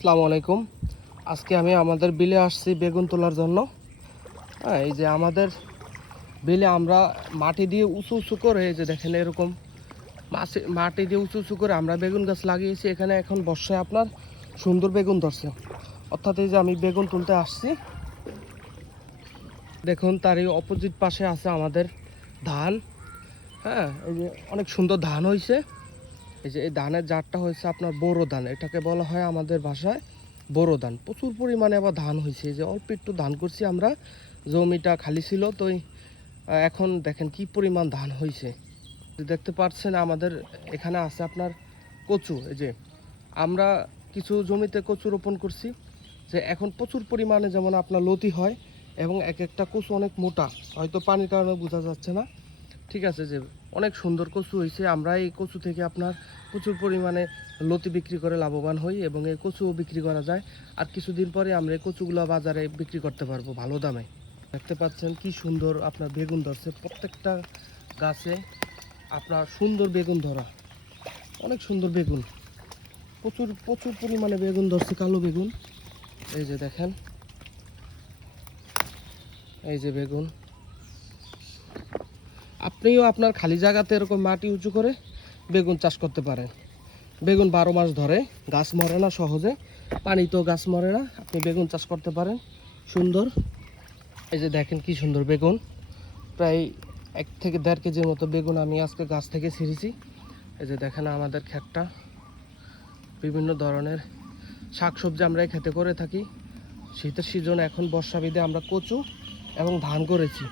আসসালামু আলাইকুম। আজকে আমি আমাদের বিলে আসছি বেগুন তোলার জন্য। এই যে আমাদের বিলে আমরা মাটি দিয়ে উঁচু উঁচু করে, এই যে দেখেন এরকম মাটি দিয়ে উঁচু উঁচু করে আমরা বেগুন গাছ লাগিয়েছি। এখানে এখন বর্ষায় আপনার সুন্দর বেগুন ধরছে, অর্থাৎ এই যে আমি বেগুন তুলতে আসছি। দেখুন তার এই অপোজিট পাশে আছে আমাদের ধান। এই যে অনেক সুন্দর ধান হয়েছে। এই যে এই ধানের জাতটা হয়েছে আপনার বোরো ধান, এটাকে বলা হয় আমাদের ভাষায় বোরো ধান। প্রচুর পরিমাণে আবার ধান হয়েছে। এই যে অল্প একটু ধান করছি আমরা, জমিটা খালি ছিল তো। এখন দেখেন কি পরিমাণ ধান হয়েছে। দেখতে পাচ্ছেন আমাদের এখানে আছে আপনার কচু। এই যে আমরা কিছু জমিতে কচু রোপণ করছি, যে এখন প্রচুর পরিমাণে যেমন আপনার লতি হয়, এবং এক একটা কচু অনেক মোটা, হয়তো পানির কারণে বোঝা যাচ্ছে না। ঠিক আছে, যে অনেক সুন্দর কচু হয়েছে। আমরা এই কচু থেকে আপনার প্রচুর পরিমাণে লতি বিক্রি করে লাভবান হই, এবং এই কচুও বিক্রি করা যায়। আর কিছুদিন পরে আমরা এই কচুগুলো বাজারে বিক্রি করতে পারবো ভালো দামে। দেখতে পাচ্ছেন কি সুন্দর আপনার বেগুন ধরছে, প্রত্যেকটা গাছে আপনার সুন্দর বেগুন ধরা, অনেক সুন্দর বেগুন। প্রচুর প্রচুর পরিমাণে বেগুন ধরছে, কালো বেগুন। এই যে দেখেন, এই যে বেগুন। আপনিও আপনার খালি জায়গাতে এরকম মাটি উঁচু করে বেগুন চাষ করতে পারেন। বেগুন 12 মাস ধরে, গাছ মরে না সহজে, পানিতেও গাছ মরে না। আপনি বেগুন চাষ করতে পারেন সুন্দর। এই যে দেখেন কি সুন্দর বেগুন, প্রায় 1 থেকে 1.5 কেজির মতো বেগুন আমি আজকে গাছ থেকে ছিঁড়েছি। এই যে দেখেন আমাদের ক্ষেতটা, বিভিন্ন ধরনের শাকসবজি আমরা এই খেতে করে থাকি। শীতের সিজন, এখন বর্ষা বিধে আমরা কচু এবং ধান করেছি।